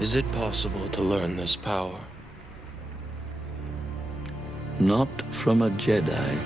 Is it possible to learn this power? Not from a Jedi.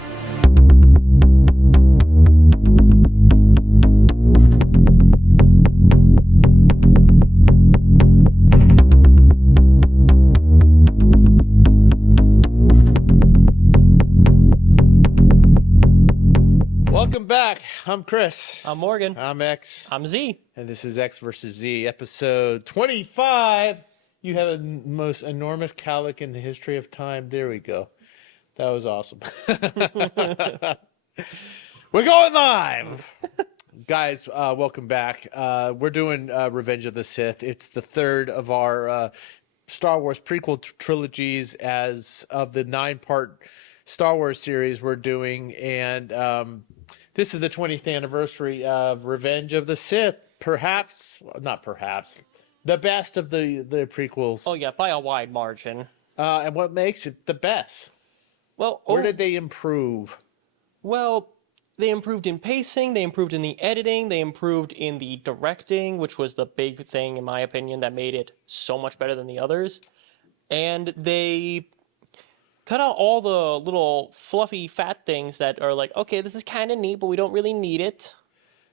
Welcome back. I'm Chris. I'm Morgan. I'm X. I'm Z. And this is X versus Z, episode 25. You have a most enormous calic in the history of time. There we go. That was awesome. We're going live. Guys, welcome back. We're doing Revenge of the Sith. It's the third of our Star Wars prequel trilogies as of the 9-part Star Wars series we're doing. And this is the 20th anniversary of Revenge of the Sith. Not perhaps, the best of the prequels. Oh, yeah, by a wide margin. And what makes it the best? Well, Where did they improve? Well, they improved in pacing, they improved in the editing, they improved in the directing, which was the big thing, in my opinion, that made it so much better than the others. And they cut out all the little fluffy fat things that are like, okay, this is kind of neat, but we don't really need it.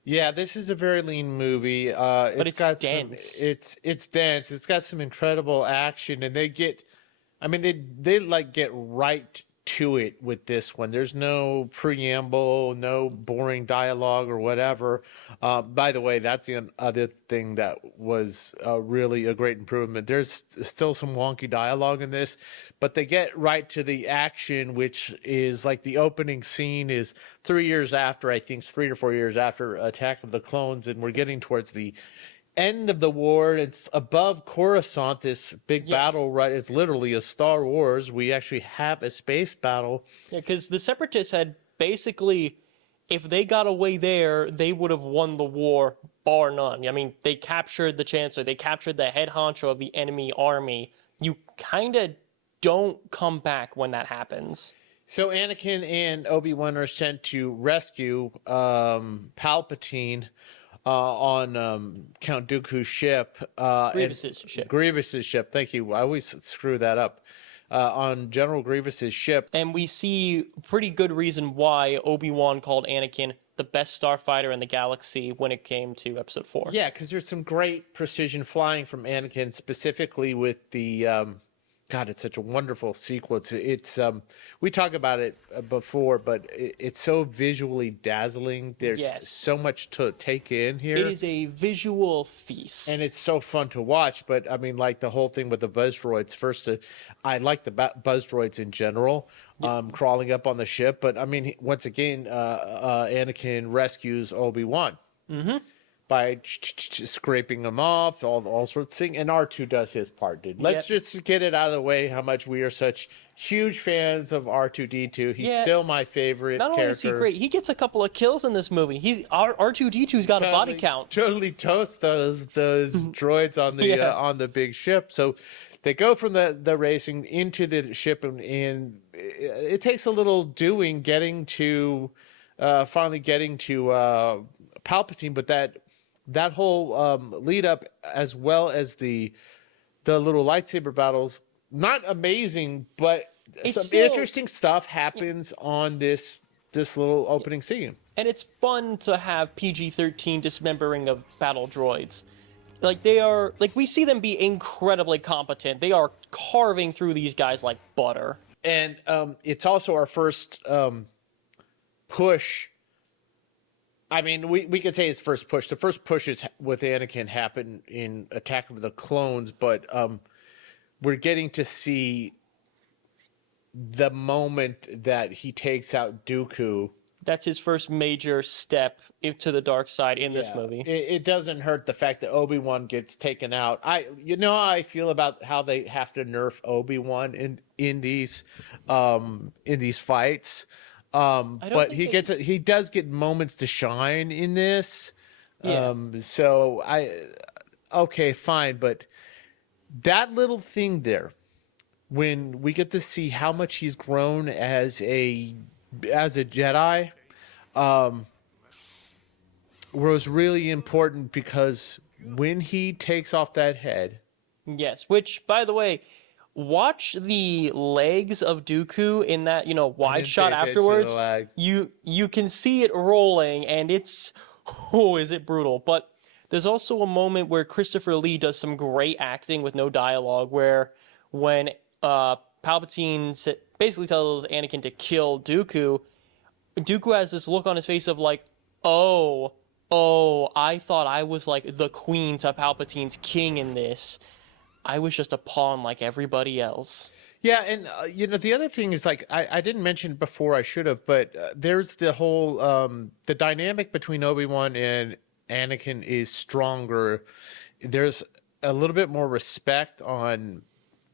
Yeah, this is a very lean movie. But it's got dense. It's dense. It's got some incredible action, and they get right to it with this one. There's no preamble, no boring dialogue or whatever. By the way, that's the other thing that was really a great improvement. There's still some wonky dialogue in this, but they get right to the action, which is like the opening scene is 3 years after, I think it's 3 or 4 years after Attack of the Clones, and we're getting towards the end of the war. It's above Coruscant, this big battle, right? It's literally a Star Wars. We actually have a space battle. Yeah, because the Separatists had basically, if they got away there, they would have won the war, bar none. I mean, they captured the Chancellor, they captured the head honcho of the enemy army. You kind of don't come back when that happens. So Anakin and Obi Wan are sent to rescue Palpatine on Count Dooku's ship. Grievous's ship. Thank you. I always screw that up. On General Grievous's ship. And we see pretty good reason why Obi-Wan called Anakin the best starfighter in the galaxy when it came to episode 4. Yeah, because there's some great precision flying from Anakin, specifically with the God, it's such a wonderful sequence. It's we talked about it before, but it's so visually dazzling. There's so much to take in here. It is a visual feast, and it's so fun to watch. But I mean, like the whole thing with the buzz droids. First, I like the buzz droids in general, crawling up on the ship. But I mean, once again, Anakin rescues Obi-Wan. Mm-hmm. By scraping them off, all sorts of things. And R2 does his part, dude. Let's just get it out of the way how much we are such huge fans of R2-D2. He's still my favorite character. Not only is he great, he gets a couple of kills in this movie. R2-D2's got a body count. Totally toast those droids on the big ship. So they go from the racing into the ship, and it takes a little doing finally getting to Palpatine, but that whole lead up, as well as the little lightsaber battles, not amazing, but some interesting stuff happens on this little opening scene. And it's fun to have PG-13 dismembering of battle droids. Like, they are, like, we see them be incredibly competent. They are carving through these guys like butter. And it's also our first push. I mean, we could say it's first push. The first pushes with Anakin happened in Attack of the Clones, but we're getting to see the moment that he takes out Dooku. That's his first major step into the dark side in this movie. It doesn't hurt the fact that Obi-Wan gets taken out. You know how I feel about how they have to nerf Obi-Wan in these fights. But he does get moments to shine in this. Yeah. Okay, fine, but that little thing there, when we get to see how much he's grown as a Jedi, was really important, because when he takes off that head Yes, which, by the way, watch the legs of Dooku in that, wide shot afterwards. You can see it rolling, and it's, oh, is it brutal. But there's also a moment where Christopher Lee does some great acting with no dialogue, where when Palpatine basically tells Anakin to kill Dooku, Dooku has this look on his face of like, oh, I thought I was like the queen to Palpatine's king in this. I was just a pawn like everybody else. Yeah, and the other thing is like I didn't mention it before, I should have, but there's the whole the dynamic between Obi-Wan and Anakin is stronger. There's a little bit more respect on.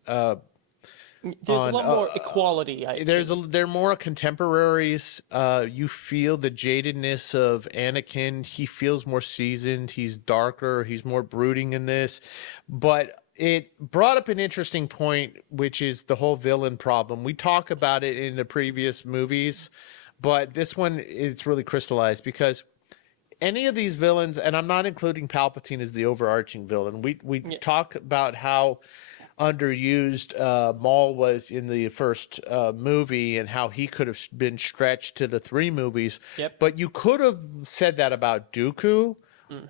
There's a lot more equality. They're more contemporaries. You feel the jadedness of Anakin. He feels more seasoned. He's darker. He's more brooding in this, but it brought up an interesting point, which is the whole villain problem. We talk about it in the previous movies, but this one is really crystallized because any of these villains, and I'm not including Palpatine as the overarching villain. We talk about how underused Maul was in the first movie and how he could have been stretched to the 3 movies. Yep. But you could have said that about Dooku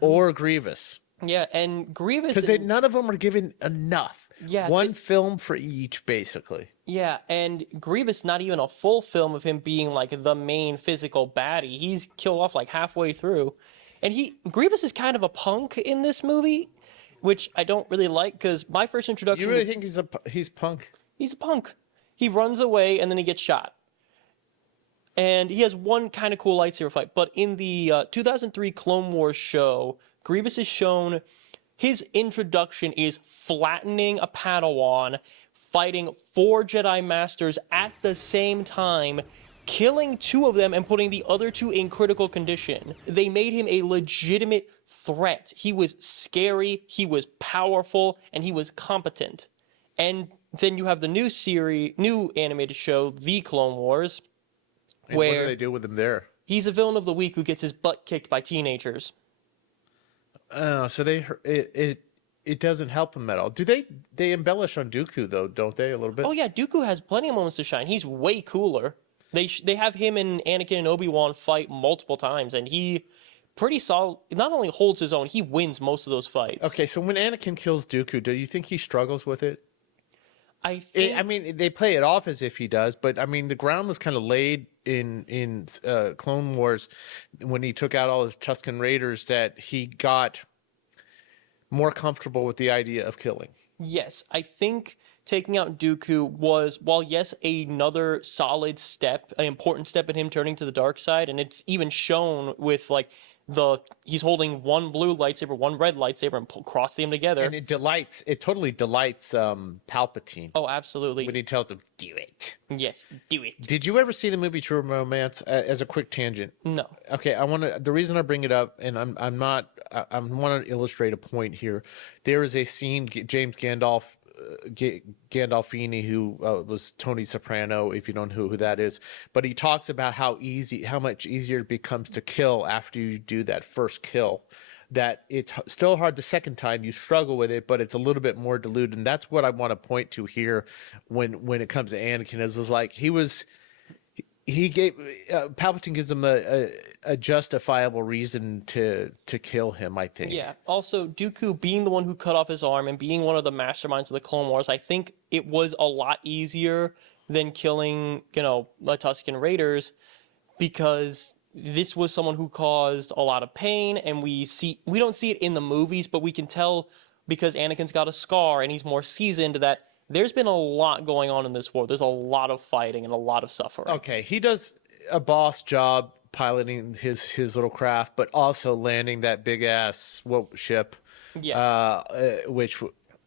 or Grievous. Yeah, and Grievous... Because none of them are given enough. Yeah, One film for each, basically. Yeah, and Grievous, not even a full film of him being like the main physical baddie. He's killed off like halfway through. And Grievous is kind of a punk in this movie, which I don't really like because my first introduction... You really think he's punk? He's a punk. He runs away and then he gets shot. And he has one kind of cool lightsaber fight. But in the 2003 Clone Wars show, Grievous is shown, his introduction is flattening a Padawan, fighting 4 Jedi Masters at the same time, killing 2 of them and putting the other 2 in critical condition. They made him a legitimate threat. He was scary, he was powerful, and he was competent. And then you have the new animated show, The Clone Wars, and where... what do they do with him there? He's a villain of the week who gets his butt kicked by teenagers. So it doesn't help him at all. Do they embellish on Dooku though, don't they, a little bit? Oh yeah, Dooku has plenty of moments to shine. He's way cooler. They have him and Anakin and Obi-Wan fight multiple times, and he pretty solid. Not only holds his own, he wins most of those fights. Okay, so when Anakin kills Dooku, do you think he struggles with it? I mean, they play it off as if he does, but I mean, the ground was kind of laid in Clone Wars when he took out all his Tusken Raiders that he got more comfortable with the idea of killing. Yes, I think taking out Dooku was, while yes, another solid step, an important step in him turning to the dark side, and it's even shown with like he's holding one blue lightsaber, one red lightsaber, and crossing them together. And it totally delights Palpatine. Oh, absolutely. When he tells him, do it. Yes, do it. Did you ever see the movie True Romance? As a quick tangent. No. Okay, the reason I bring it up, and I want to illustrate a point here. There is a scene, James Gandolfini, who was Tony Soprano, if you don't know who that is, but he talks about how much easier it becomes to kill after you do that first kill, that it's still hard the second time, you struggle with it, but it's a little bit more diluted. And that's what I want to point to here when it comes to Anakin, is like Palpatine gives him a justifiable reason to kill him, I think. Yeah. Also, Dooku being the one who cut off his arm and being one of the masterminds of the Clone Wars, I think it was a lot easier than killing, the Tusken Raiders, because this was someone who caused a lot of pain, and we don't see it in the movies, but we can tell because Anakin's got a scar and he's more seasoned that there's been a lot going on in this war. There's a lot of fighting and a lot of suffering. Okay, he does a boss job piloting his little craft, but also landing that big ass ship. Yes.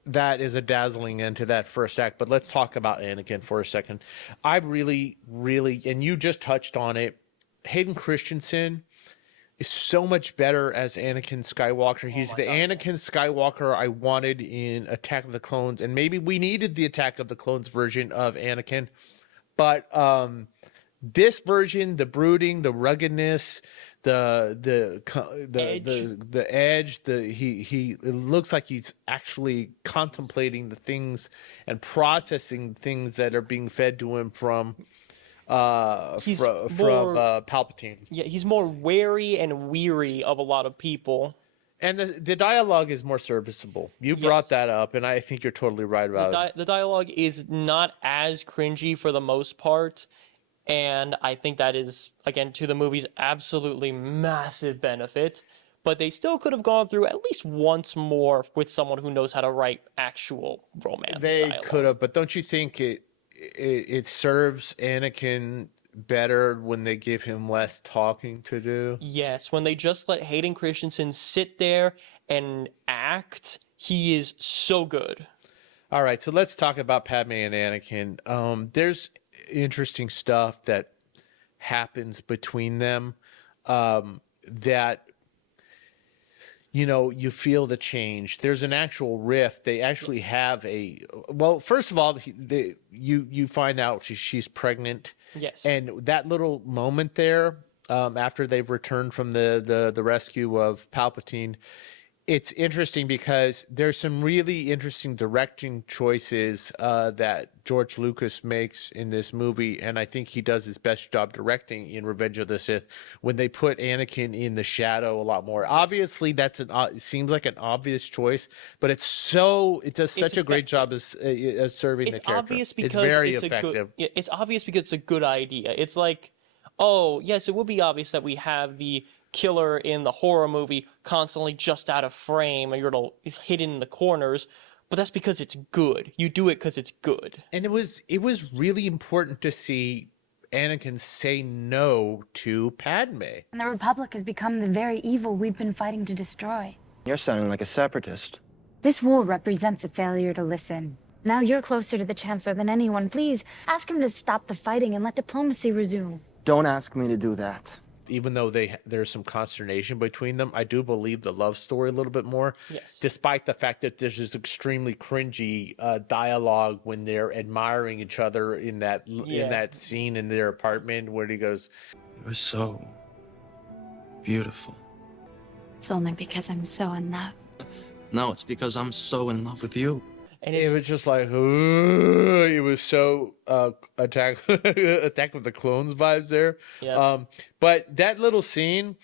That is a dazzling end to that first act. But let's talk about Anakin for a second. I really, really, and you just touched on it, Hayden Christensen is so much better as Anakin Skywalker. He's the Anakin Skywalker I wanted in Attack of the Clones, and maybe we needed the Attack of the Clones version of Anakin. But this version, the brooding, the ruggedness, the edge. It looks like he's actually contemplating the things and processing things that are being fed to him from Palpatine. Yeah, he's more wary and weary of a lot of people. And the dialogue is more serviceable. You brought that up, and I think you're totally right about it. The dialogue is not as cringy for the most part, and I think that is, again, to the movie's absolutely massive benefit. But they still could have gone through at least once more with someone who knows how to write actual romance. They could have, but don't you think it serves Anakin better when they give him less talking to do? Yes, when they just let Hayden Christensen sit there and act, he is so good. All right, so let's talk about Padme and Anakin. There's interesting stuff that happens between them that you feel the change. There's an actual rift. They actually have first of all, you find out she's pregnant. Yes. And that little moment there, after they've returned from the rescue of Palpatine, it's interesting because there's some really interesting directing choices that George Lucas makes in this movie, and I think he does his best job directing in Revenge of the Sith when they put Anakin in the shadow a lot more. Obviously, it seems like an obvious choice, but it does such a great job as serving the character. Obvious because it's very effective. It's obvious because it's a good idea. It's like, oh yes, it would be obvious that we have the killer in the horror movie constantly just out of frame and you're hidden in the corners, but that's because it's good. You do it because it's good. And it was really important to see Anakin say no to Padme. And the Republic has become the very evil we've been fighting to destroy. You're sounding like a separatist. This war represents a failure to listen. Now you're closer to the Chancellor than anyone. Please, ask him to stop the fighting and let diplomacy resume. Don't ask me to do that. Even though there's some consternation between them, I do believe the love story a little bit more. Yes. Despite the fact that there's this extremely cringy dialogue when they're admiring each other in that scene in their apartment where he goes, "You're so beautiful." It's only because I'm so in love. No, it's because I'm so in love with you. And it was just like, it was so Attack with the Clones vibes there. Yeah. But that little scene,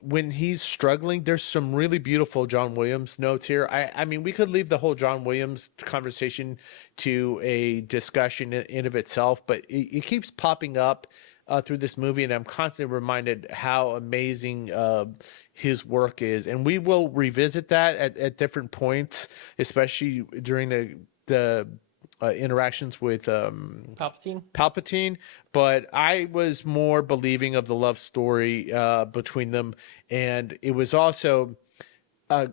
when he's struggling, there's some really beautiful John Williams notes here. I mean, we could leave the whole John Williams conversation to a discussion in of itself, but it keeps popping up through this movie, and I'm constantly reminded how amazing his work is. And we will revisit that at different points, especially during the interactions with Palpatine. But I was more believing of the love story between them, and it was also a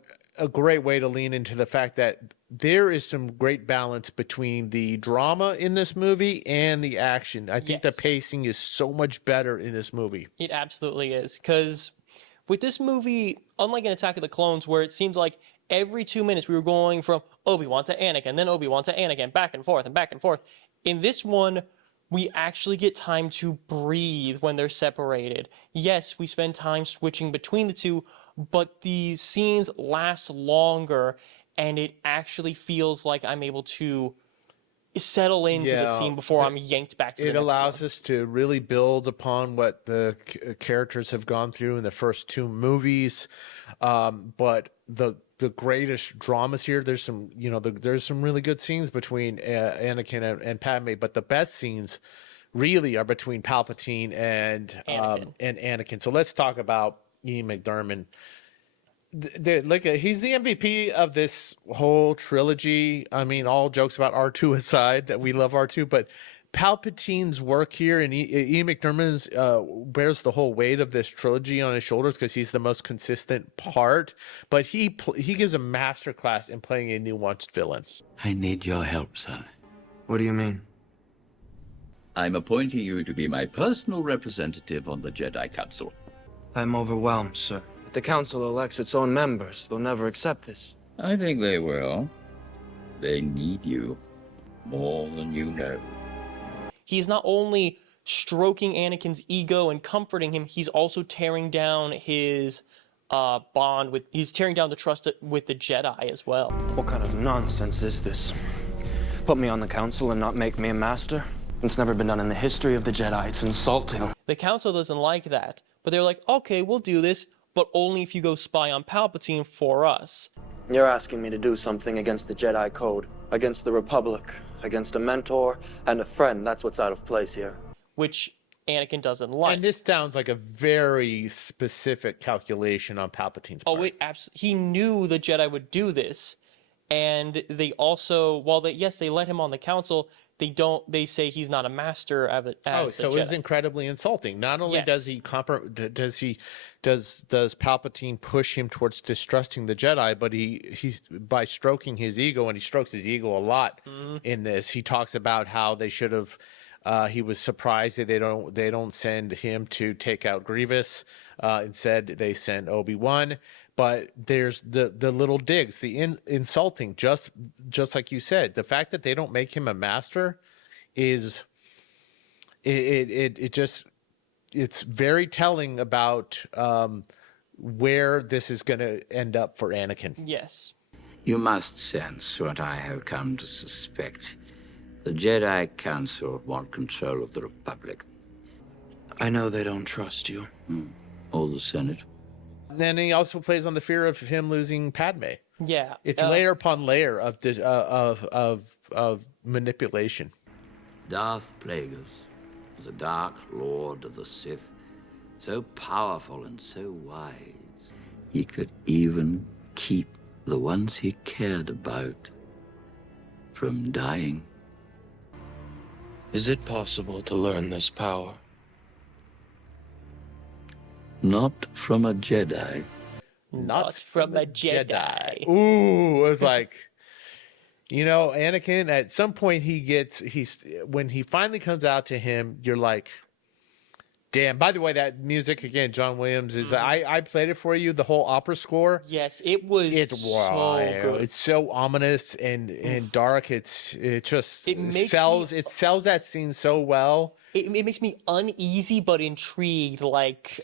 great way to lean into the fact that there is some great balance between the drama in this movie and the action. I think the pacing is so much better in this movie. It absolutely is, because with this movie, unlike in Attack of the Clones, where it seemed like every 2 minutes we were going from Obi-Wan to Anakin, then Obi-Wan to Anakin, back and forth and back and forth. In this one, we actually get time to breathe when they're separated. Yes, we spend time switching between the two, but the scenes last longer, and it actually feels like I'm able to settle into the scene before I'm yanked back to the next one. It allows us to really build upon what the characters have gone through in the first two movies. But the greatest dramas here, there's some really good scenes between Anakin and Padme, but the best scenes really are between Palpatine and Anakin. So let's talk about Ian McDiarmid. He's the MVP of this whole trilogy. I mean, all jokes about R2 aside, that we love R2, but Palpatine's work here, and Ian McDiarmid bears the whole weight of this trilogy on his shoulders because he's the most consistent part. But he gives a masterclass in playing a nuanced villain. I need your help, son. What do you mean? I'm appointing you to be my personal representative on the Jedi Council. I'm overwhelmed, sir. If the council elects its own members, they'll never accept this. I think they will. They need you more than you know. He's not only stroking Anakin's ego and comforting him, he's also tearing down his he's tearing down the trust with the Jedi as well. What kind of nonsense is this? Put me on the council and not make me a master? It's never been done in the history of the Jedi. It's insulting. The council doesn't like that, but they're like, okay, we'll do this, but only if you go spy on Palpatine for us. You're asking me to do something against the Jedi Code, against the Republic, against a mentor and a friend. That's what's out of place here. Which Anakin doesn't like. And this sounds like a very specific calculation on Palpatine's part. Oh, he knew the Jedi would do this, and they also, while they let him on the council, they say he's not a master as a so Jedi. it's incredibly insulting. Not only Yes. does Palpatine push him towards distrusting the Jedi, but he's by stroking his ego, and he strokes his ego a lot in this. He talks about how they should have. He was surprised that they don't send him to take out Grievous. Instead, they send Obi-Wan. But there's the little digs, the insulting, just like you said. The fact that they don't make him a master is it's very telling about where this is going to end up for Anakin. Yes. You must sense what I have come to suspect. The Jedi Council want control of the Republic. I know they don't trust you. Or the Senate. Then he also plays on the fear of him losing Padme. Yeah. It's layer upon layer of manipulation. Darth Plagueis was a dark lord of the Sith, so powerful and so wise. He could even keep the ones he cared about from dying. Is it possible to learn this power? Not from a Jedi. Not from a Jedi. Ooh, it was like, Anakin, at some point when he finally comes out to him, you're like, damn. By the way, that music again, John Williams is, I played it for you, the whole opera score. Yes, it's so good. It's so ominous and dark. It sells that scene so well. It makes me uneasy but intrigued, like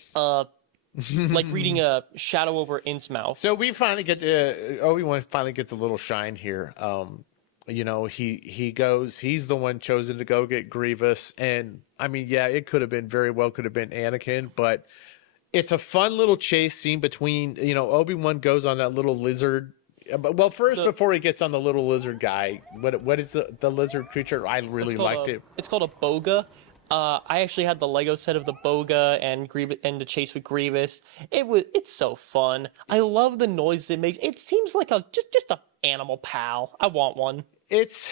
reading a Shadow over Innsmouth. So we finally Obi-Wan finally gets a little shine here. He's the one chosen to go get Grievous, and I mean, yeah, it could have been Anakin, but it's a fun little chase scene between, Obi-Wan goes on that little lizard. Well, before he gets on the little lizard guy, what is the lizard creature? I really liked it. It's called a boga. I actually had the Lego set of the boga and the chase with Grievous. It's so fun. I love the noise it makes. It seems like just a animal pal. I want one. It's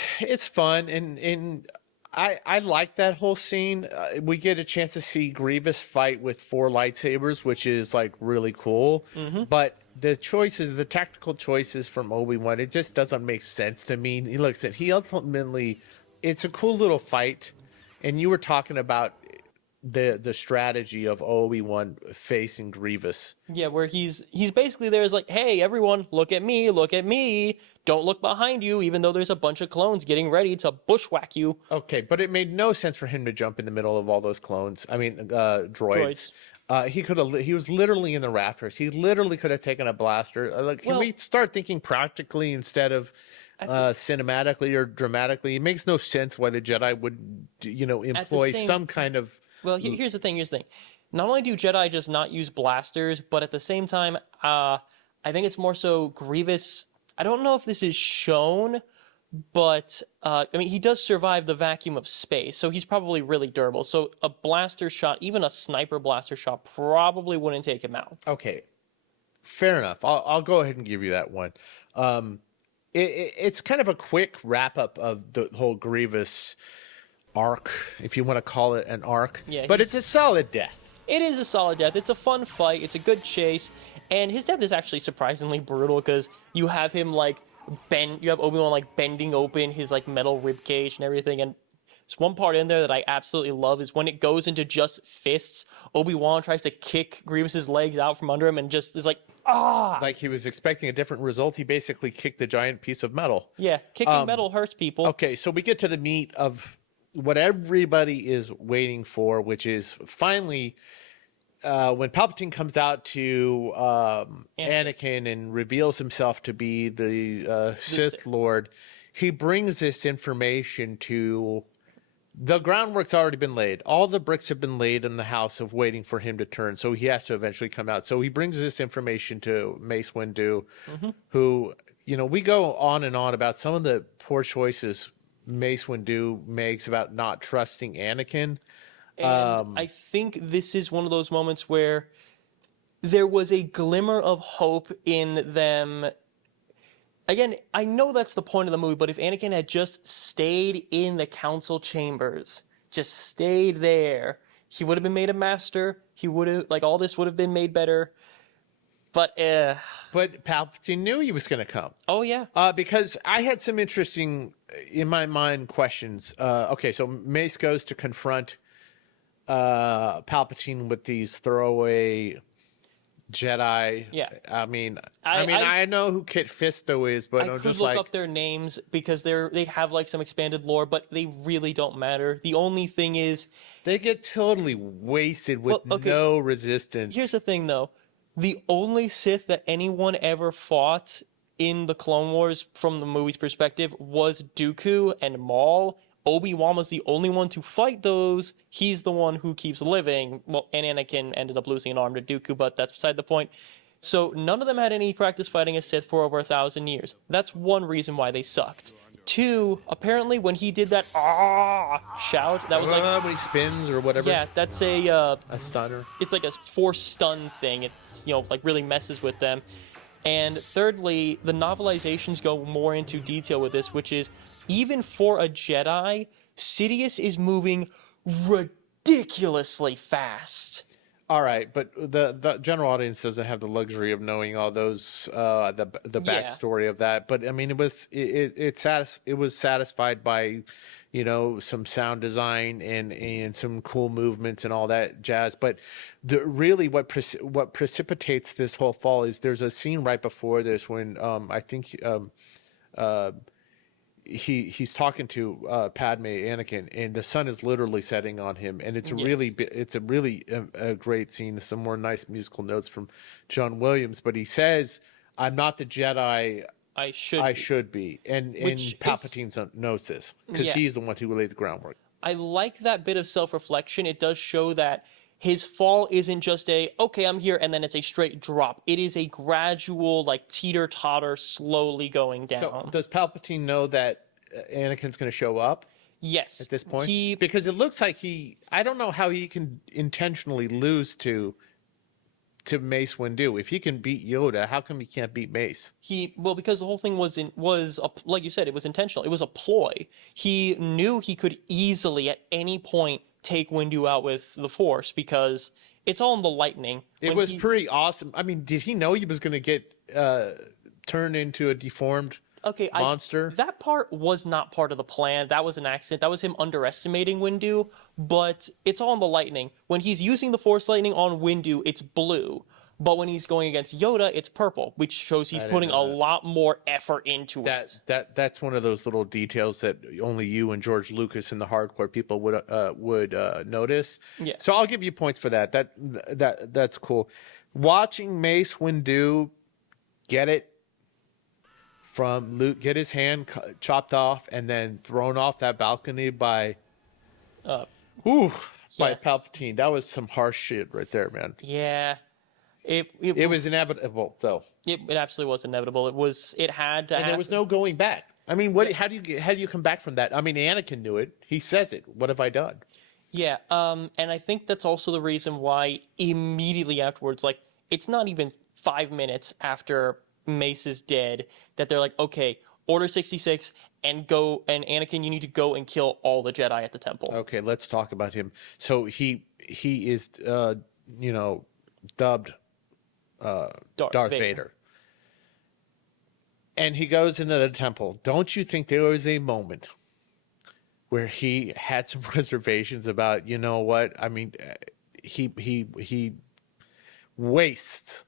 fun, and I like that whole scene. We get a chance to see Grievous fight with 4 lightsabers, which is like really cool. But the tactical choices from Obi-Wan, it just doesn't make sense to me. It's a cool little fight. And you were talking about the strategy of Obi-Wan facing Grievous. Yeah, where he's basically there is like, hey, everyone, look at me. Don't look behind you, even though there's a bunch of clones getting ready to bushwhack you. Okay, but it made no sense for him to jump in the middle of all those clones. I mean, droids. He was literally in the rafters. He literally could have taken a blaster. Can we start thinking practically instead of cinematically or dramatically? It makes no sense why the Jedi would, employ some kind of. Well, here's the thing. Not only do Jedi just not use blasters, but at the same time, I think it's more so Grievous. I don't know if this is shown, but he does survive the vacuum of space, so he's probably really durable. So a blaster shot, even a sniper blaster shot, probably wouldn't take him out. Okay, fair enough. I'll go ahead and give you that one. It's kind of a quick wrap up of the whole Grievous arc, if you want to call it an arc. Yeah, but it's a solid death. It is a solid death. It's a fun fight. It's a good chase. And his death is actually surprisingly brutal because you have him you have Obi-Wan bending open his metal rib cage and everything. And there's one part in there that I absolutely love is when it goes into just fists, Obi-Wan tries to kick Grievous's legs out from under him and just is like, ah! Like he was expecting a different result. He basically kicked the giant piece of metal. Yeah, kicking metal hurts people. Okay, so we get to the meat of what everybody is waiting for, which is finally when Palpatine comes out to Anakin and reveals himself to be the Sith Lord, he brings this information to. The groundwork's already been laid. All the bricks have been laid in the house of waiting for him to turn. So he has to eventually come out. So he brings this information to Mace Windu, who, we go on and on about some of the poor choices Mace Windu makes about not trusting Anakin. And I think this is one of those moments where there was a glimmer of hope in them. Again, I know that's the point of the movie, but if Anakin had just stayed in the council chambers, just stayed there, he would have been made a master. He would have, all this would have been made better. But Palpatine knew he was going to come. Oh, yeah. Because I had some interesting, in my mind, questions. Okay, so Mace goes to confront Palpatine with these throwaway Jedi. Yeah. I know who Kit Fisto is, but I could look up their names because they have some expanded lore, but they really don't matter. The only thing is they get totally wasted with no resistance. Here's the thing, though: the only Sith that anyone ever fought in the Clone Wars, from the movie's perspective, was Dooku and Maul. Obi Wan was the only one to fight those. He's the one who keeps living. Well, and Anakin ended up losing an arm to Dooku, but that's beside the point. So none of them had any practice fighting a Sith for over 1,000 years. That's one reason why they sucked. Two, apparently when he did that shout, that was when he spins or whatever. Yeah, that's a stunner. It's like a force stun thing. It's really messes with them. And thirdly, the novelizations go more into detail with this, which is even for a Jedi, Sidious is moving ridiculously fast. All right, but the general audience doesn't have the luxury of knowing all those the backstory of that. But I mean, it was satisfied by some sound design and some cool movements and all that jazz. But really what precipitates this whole fall is there's a scene right before this when I think he's talking to Padme, Anakin, and the sun is literally setting on him, and it's a really great scene. Some more nice musical notes from John Williams, but he says, "I'm not the Jedi I should be," and Palpatine knows this because he's the one who laid the groundwork. I like that bit of self-reflection. It does show that his fall isn't just okay, I'm here, and then it's a straight drop. It is a gradual, teeter-totter, slowly going down. So does Palpatine know that Anakin's going to show up? Yes. At this point? Because it looks like I don't know how he can intentionally lose to Mace Windu. If he can beat Yoda, how come he can't beat Mace? Because the whole thing was like you said, it was intentional. It was a ploy. He knew he could easily, at any point, take Windu out with the Force because it's all in the lightning. It was pretty awesome. I mean, did he know he was going to get turned into a deformed monster? That part was not part of the plan. That was an accident. That was him underestimating Windu, but it's all in the lightning. When he's using the Force lightning on Windu, it's blue. But when he's going against Yoda, it's purple, which shows he's putting a lot more effort into it. That's one of those little details that only you and George Lucas and the hardcore people would notice. Yeah. So I'll give you points for that. That's cool. Watching Mace Windu get it from Luke, get his hand chopped off and then thrown off that balcony by Palpatine. That was some harsh shit right there, man. Yeah. It was inevitable, though. It absolutely was inevitable. It had to. And there was no going back. I mean, how do you come back from that? I mean, Anakin knew it. He says it. What have I done? Yeah. And I think that's also the reason why immediately afterwards, it's not even 5 minutes after Mace is dead, that they're like, okay, Order 66, and Anakin, you need to go and kill all the Jedi at the temple. Okay, let's talk about him. So he is, dubbed Darth Vader. And he goes into the temple. Don't you think there was a moment where he had some reservations about, you know what? I mean, he wastes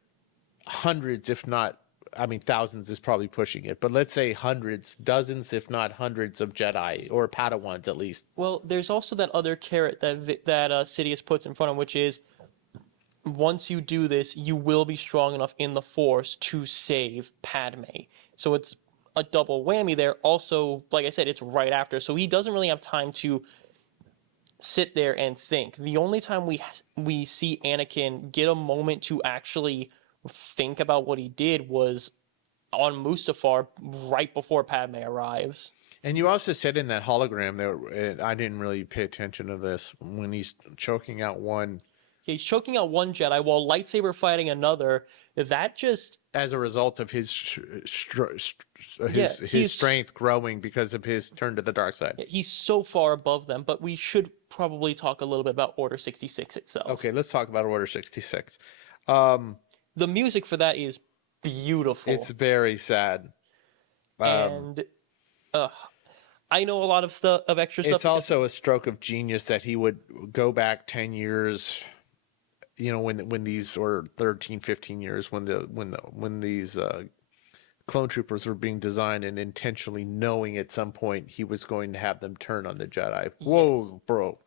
hundreds, if not I mean, thousands is probably pushing it, but let's say hundreds, dozens, if not hundreds of Jedi, or Padawans at least. Well, there's also that other carrot that Sidious puts in front of, which is, once you do this, you will be strong enough in the Force to save Padme. So it's a double whammy there. Also, like I said, it's right after, so he doesn't really have time to sit there and think. The only time we see Anakin get a moment to actually think about what he did was on Mustafar right before Padme arrives. And you also said in that hologram there, and I didn't really pay attention to this, when he's choking out one. He's choking out one Jedi while lightsaber fighting another. That just, as a result of his he's strength growing because of his turn to the dark side. He's so far above them, but we should probably talk a little bit about Order 66 itself. Okay, let's talk about Order 66. The music for that is beautiful. It's very sad. And I know a lot of extra stuff. It's also a stroke of genius that he would go back 10 years, you know, when these, or 13, 15 years, when these clone troopers were being designed, and intentionally knowing at some point he was going to have them turn on the Jedi. Whoa, yes. Bro.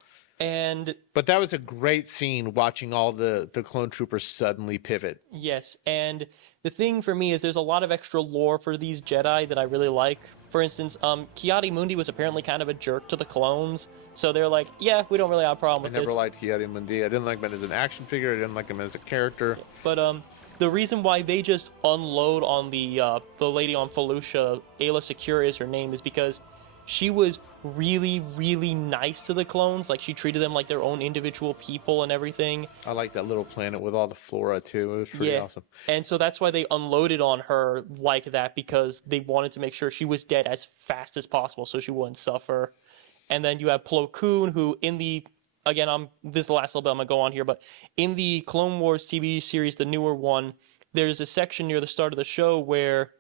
But that was a great scene, watching all the clone troopers suddenly pivot. Yes, and the thing for me is there's a lot of extra lore for these Jedi that I really like. For instance, Ki-Adi-Mundi was apparently kind of a jerk to the clones, so they're like, yeah, we don't really have a problem with this. I never liked Ki-Adi-Mundi. I didn't like him as an action figure. I didn't like him as a character. Yeah. But the reason why they just unload on the lady on Felucia, Aayla Secure is her name, is because she was really, really nice to the clones. Like, she treated them like their own individual people and everything. I like that little planet with all the flora, too. It was pretty awesome. And so that's why they unloaded on her like that, because they wanted to make sure she was dead as fast as possible so she wouldn't suffer. And then you have Plo Koon, who in the... Again, this is the last little bit I'm going to go on here, but in the Clone Wars TV series, the newer one, there's a section near the start of the show where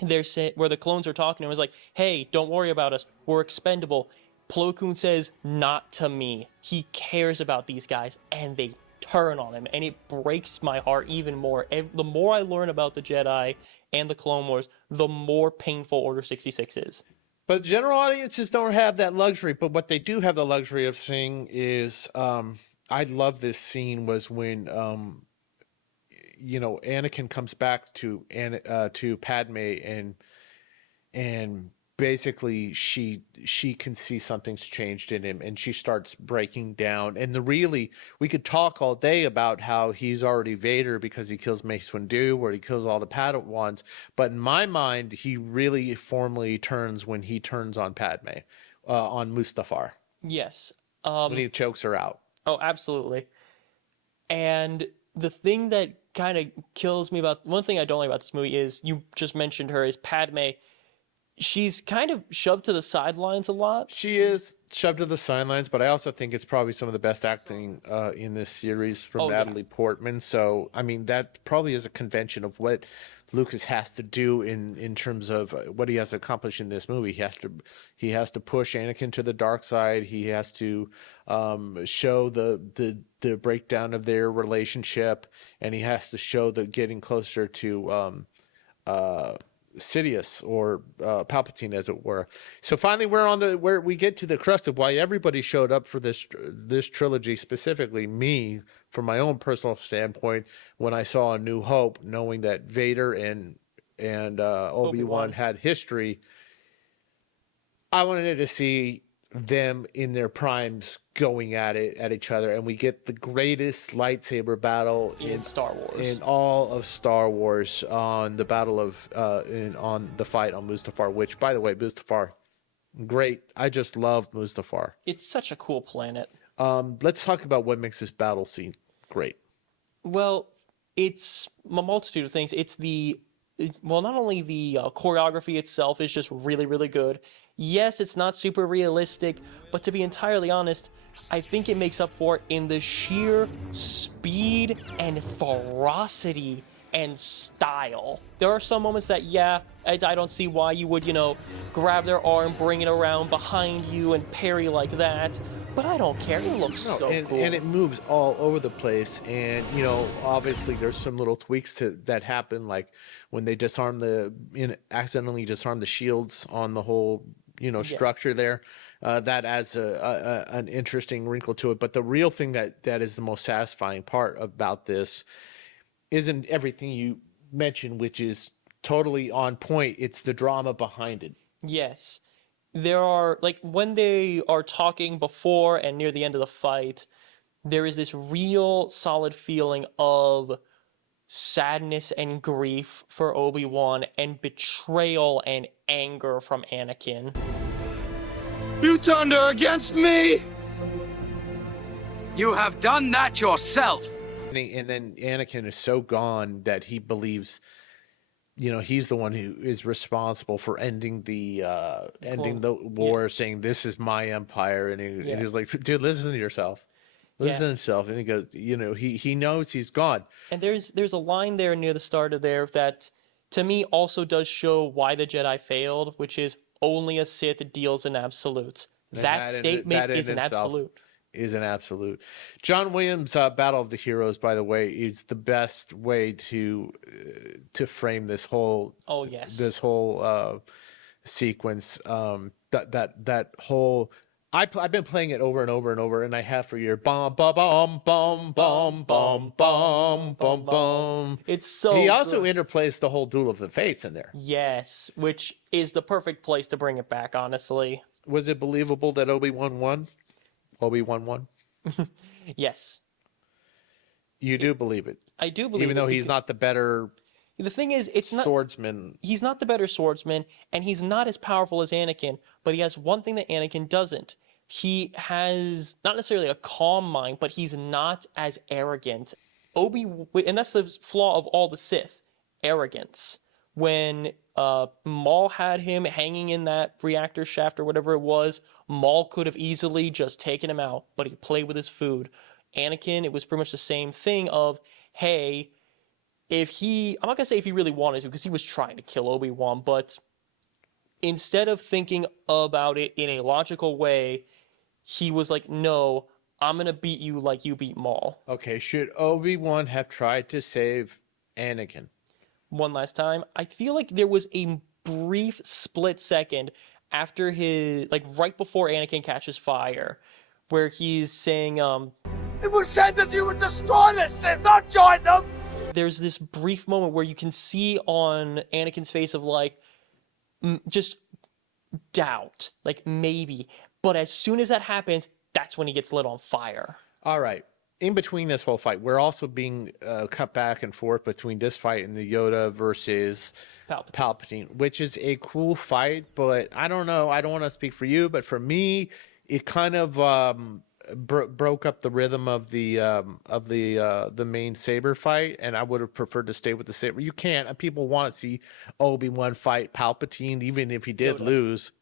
where the clones are talking to him. It's like, hey, don't worry about us. We're expendable. Plo Koon says, not to me. He cares about these guys, and they turn on him, and it breaks my heart even more. The more I learn about the Jedi and the Clone Wars, the more painful Order 66 is. But general audiences don't have that luxury. But what they do have the luxury of seeing is, I love this scene, was when, you know, Anakin comes back to Padme, and basically she can see something's changed in him, and she starts breaking down. And we could talk all day about how he's already Vader because he kills Mace Windu, or he kills all the Padawans. But in my mind, he really formally turns when he turns on Padme, on Mustafar. Yes. When he chokes her out. Oh, absolutely. And the thing that kind of kills me about... One thing I don't like about this movie is, you just mentioned her, is Padme. She's kind of shoved to the sidelines a lot. She is shoved to the sidelines, but I also think it's probably some of the best acting in this series from Natalie Portman. So, I mean, that probably is a convention of what Lucas has to do in terms of what he has to accomplish in this movie. He has to push Anakin to the dark side. He has to show the breakdown of their relationship, and he has to show the getting closer to Sidious, or Palpatine, as it were. So finally, where we get to the crust of why everybody showed up for this trilogy, specifically me, from my own personal standpoint, when I saw A New Hope, knowing that Vader and Obi-Wan had history. I wanted to see them in their primes going at each other, and we get the greatest lightsaber battle in Star Wars, in all of Star Wars, on the battle of on the fight on Mustafar, which, by the way, Mustafar, great. I just love Mustafar. It's such a cool planet. Let's talk about what makes this battle scene great. Well, it's a multitude of things. It's not only the choreography itself is just really, really good. Yes, it's not super realistic, but to be entirely honest, I think it makes up for it in the sheer speed and ferocity and style. There are some moments that, yeah, I don't see why you would, grab their arm, bring it around behind you, and parry like that. But I don't care. It looks so cool. And it moves all over the place. And, obviously there's some little tweaks that happen, like when they accidentally disarm the shields on the whole, structure there. That adds an interesting wrinkle to it. But the real thing that is the most satisfying part about this isn't everything you mentioned, which is totally on point. It's the drama behind it. Yes. There are, like, when they are talking before and near the end of the fight, there is this real solid feeling of sadness and grief for Obi-Wan and betrayal and anger from Anakin. You turned her against me! You have done that yourself! And then Anakin is so gone that he believes, he's the one who is responsible for ending the war, saying this is my empire, and he's like, dude, listen to yourself. Listen to himself. And he goes, he knows he's gone. And there's a line there near the start of there that to me also does show why the Jedi failed, which is only a Sith deals in absolutes. That statement is an absolute. Is an absolute. John Williams' Battle of the Heroes, by the way, is the best way to frame this whole sequence. That whole. I've been playing it over and over and over, and I have for years. Bum bum bum bum bum bum bum bum bum. It's so. He also interplays the whole Duel of the Fates in there. Yes, which is the perfect place to bring it back. Honestly, was it believable that Obi-Wan won? Obi-Wan won? Yes. You do believe it? I do believe it. Even though he's not the better the thing is, swordsman. He's not the better swordsman, and he's not as powerful as Anakin, but he has one thing that Anakin doesn't. He has not necessarily a calm mind, but he's not as arrogant. And that's the flaw of all the Sith, arrogance. When Maul had him hanging in that reactor shaft or whatever it was, Maul could have easily just taken him out, but he played with his food. Anakin, it was pretty much the same thing of, hey, I'm not going to say if he really wanted to, because he was trying to kill Obi-Wan, but instead of thinking about it in a logical way, he was like, no, I'm going to beat you like you beat Maul. Okay, should Obi-Wan have tried to save Anakin one last time? I feel like there was a brief split second after right before Anakin catches fire, where he's saying, It was said that you would destroy the Sith, not join them! There's this brief moment where you can see on Anakin's face of just doubt, like maybe. But as soon as that happens, that's when he gets lit on fire. All right. In between this whole fight, we're also being cut back and forth between this fight and the Yoda versus Palpatine, which is a cool fight, but I don't know. I don't want to speak for you, but for me, it kind of broke up the rhythm of the main saber fight, and I would have preferred to stay with the saber. You can't. People want to see Obi-Wan fight Palpatine, even if he did lose.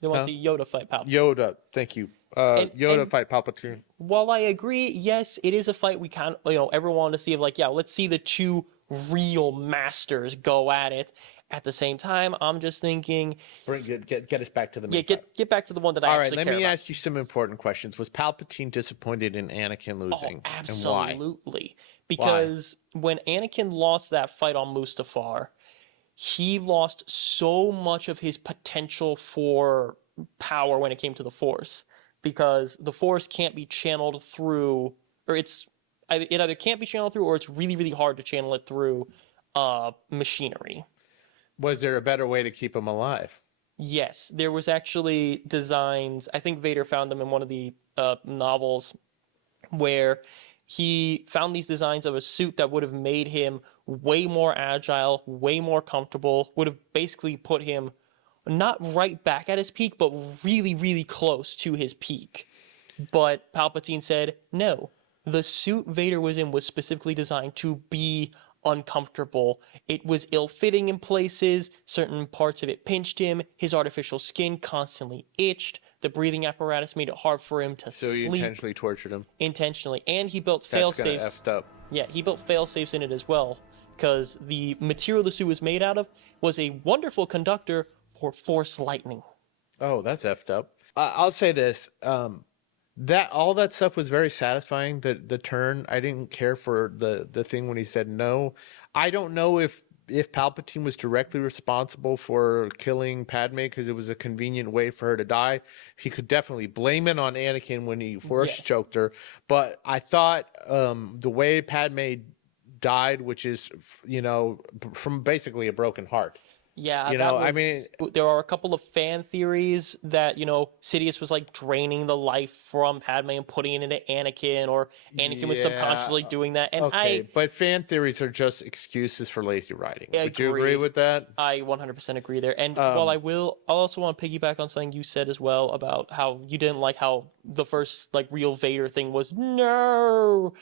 They want to see Yoda fight Palpatine. Yoda, thank you. Yoda fight Palpatine. While I agree, yes, it is a fight we kind of, everyone wanted to see let's see the two real masters go at it. At the same time, I'm just thinking, get us back to the main fight. Get back to the one that I actually care about. All right, let me ask you some important questions. Was Palpatine disappointed in Anakin losing? Oh, absolutely. And why? Because when Anakin lost that fight on Mustafar, he lost so much of his potential for power when it came to the Force, because the Force can't be channeled through, or it either can't be channeled through, or it's really, really hard to channel it through machinery. Was there a better way to keep him alive? Yes, there was actually designs. I think Vader found them in one of the novels, where he found these designs of a suit that would have made him way more agile, way more comfortable, would have basically put him not right back at his peak, but really, really close to his peak. But Palpatine said, no, the suit Vader was in was specifically designed to be uncomfortable. It was ill-fitting in places, certain parts of it pinched him, his artificial skin constantly itched, the breathing apparatus made it hard for him to sleep. So you intentionally tortured him? Intentionally. And he built fail-safes. That's kind of effed up. Yeah, he built fail-safes in it as well, because the material the suit was made out of was a wonderful conductor for force lightning. Oh, that's effed up. I'll say this. That all that stuff was very satisfying. The turn, I didn't care for the thing when he said no. I don't know if Palpatine was directly responsible for killing Padme because it was a convenient way for her to die. He could definitely blame it on Anakin when he force choked her. But I thought the way Padme died, which is, from basically a broken heart. Yeah, I mean, there are a couple of fan theories that, Sidious was like draining the life from Padme and putting it into Anakin, or Anakin was subconsciously doing that. And but fan theories are just excuses for lazy writing. Would you agree with that? I 100% agree there. And while I'll also want to piggyback on something you said as well about how you didn't like how the first like real Vader thing was no.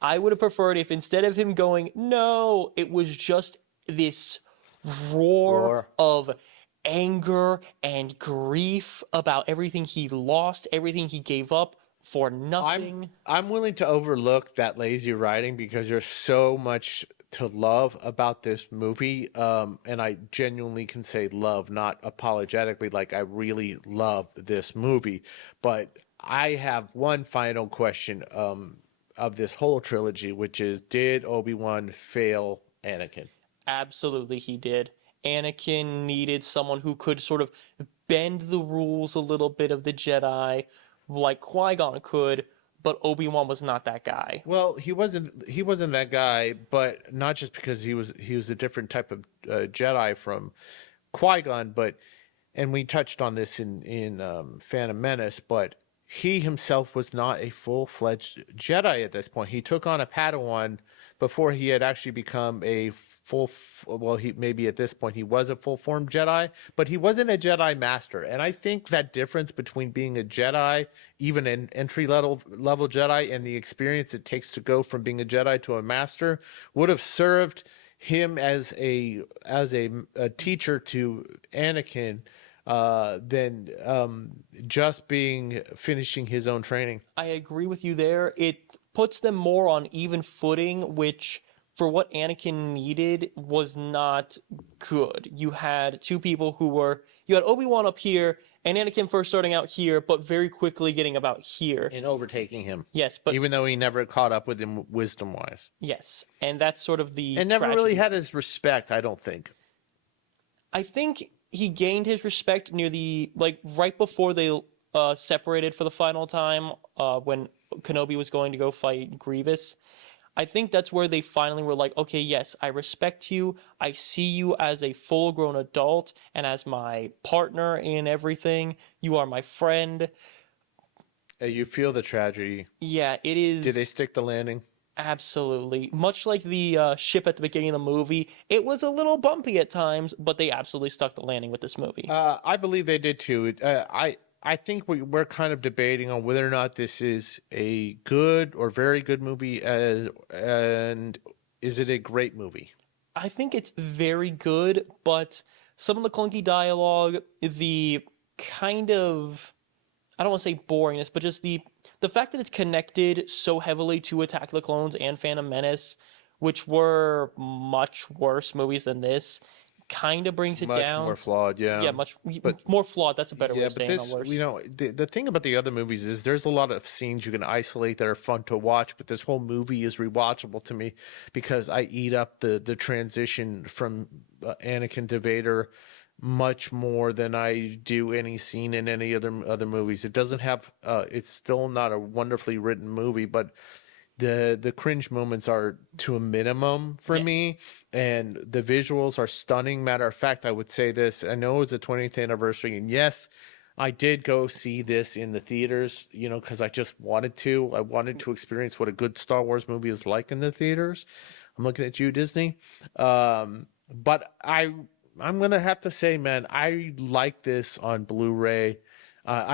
I would have preferred if instead of him going no, it was just this roar of anger and grief about everything he lost, everything he gave up for nothing. I'm willing to overlook that lazy writing because there's so much to love about this movie, and I genuinely can say love, not apologetically, like I really love this movie. But I have one final question of this whole trilogy, which is, did Obi-Wan fail Anakin? Absolutely, he did. Anakin needed someone who could sort of bend the rules a little bit of the Jedi, like Qui-Gon could, but Obi-Wan was not that guy. Well, he wasn't that guy, but not just because he was a different type of Jedi from Qui-Gon, and we touched on this in Phantom Menace, but he himself was not a full-fledged Jedi at this point. He took on a Padawan before he had actually become a maybe at this point he was a full-formed Jedi, but he wasn't a Jedi Master. And I think that difference between being a Jedi, even an entry-level Jedi, and the experience it takes to go from being a Jedi to a Master would have served him as a teacher to Anakin than just finishing his own training. I agree with you there. It puts them more on even footing, which for what Anakin needed was not good. You had two people you had Obi-Wan up here and Anakin first starting out here, but very quickly getting about here. And overtaking him. Yes, but even though he never caught up with him wisdom-wise. Yes, and that's sort of the and never really had his respect, I don't think. I think he gained his respect near right before they separated for the final time, when Kenobi was going to go fight Grievous. I think that's where they finally were like, okay, yes, I respect you. I see you as a full-grown adult and as my partner in everything. You are my friend. You feel the tragedy. Yeah, it is. Did they stick the landing? Absolutely. Much like the ship at the beginning of the movie, it was a little bumpy at times, but they absolutely stuck the landing with this movie. I believe they did too. I think we're kind of debating on whether or not this is a good or very good movie, and is it a great movie? I think it's very good, but some of the clunky dialogue, the kind of, I don't want to say boringness, but just the fact that it's connected so heavily to Attack of the Clones and Phantom Menace, which were much worse movies than this, kind of brings it down. Much more flawed, yeah. Yeah, more flawed. That's a better way of saying this, worse. The thing about the other movies is there's a lot of scenes you can isolate that are fun to watch, but this whole movie is rewatchable to me because I eat up the transition from Anakin to Vader much more than I do any scene in any other movies. It doesn't have it's still not a wonderfully written movie, but the cringe moments are to a minimum for me, and the visuals are stunning. Matter of fact, I would say this. I know it was the 20th anniversary, and yes, I did go see this in the theaters, because I just wanted to. I wanted to experience what a good Star Wars movie is like in the theaters. I'm looking at you, Disney. But I'm going to have to say, man, I like this on Blu-ray.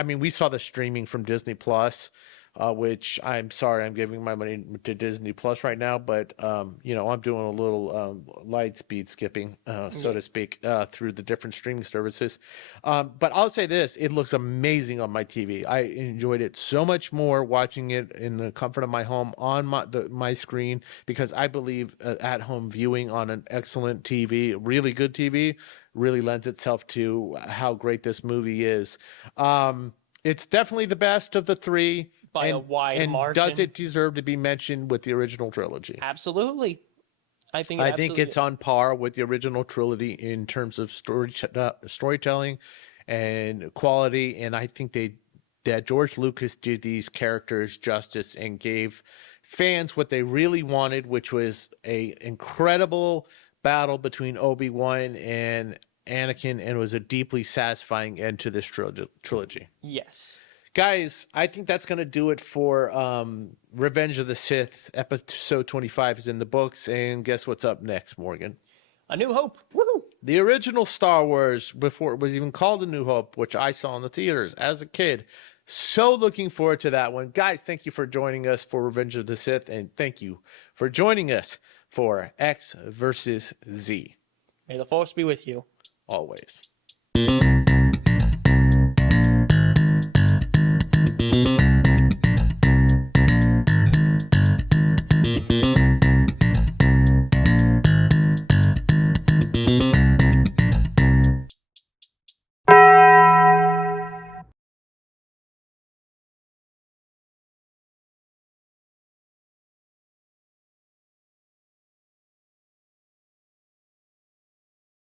We saw the streaming from Disney Plus. which I'm sorry I'm giving my money to Disney Plus right now, but I'm doing a little light speed skipping, so to speak, through the different streaming services. But I'll say this: it looks amazing on my TV. I enjoyed it so much more watching it in the comfort of my home on my screen, because I believe at home viewing on an excellent TV, really good TV, really lends itself to how great this movie is. It's definitely the best of the three. By a wide margin. Does it deserve to be mentioned with the original trilogy? Absolutely. I think it's on par with the original trilogy in terms of storytelling and quality. And I think that George Lucas did these characters justice and gave fans what they really wanted, which was a incredible battle between Obi Wan and Anakin, and it was a deeply satisfying end to this trilogy. Yes. Guys, I think that's going to do it for Revenge of the Sith. Episode 25 is in the books, and guess what's up next, Morgan? A New Hope. Woohoo! The original Star Wars, before it was even called A New Hope, which I saw in the theaters as a kid. So looking forward to that one. Guys, thank you for joining us for Revenge of the Sith, and thank you for joining us for X versus Z. May the Force be with you. Always.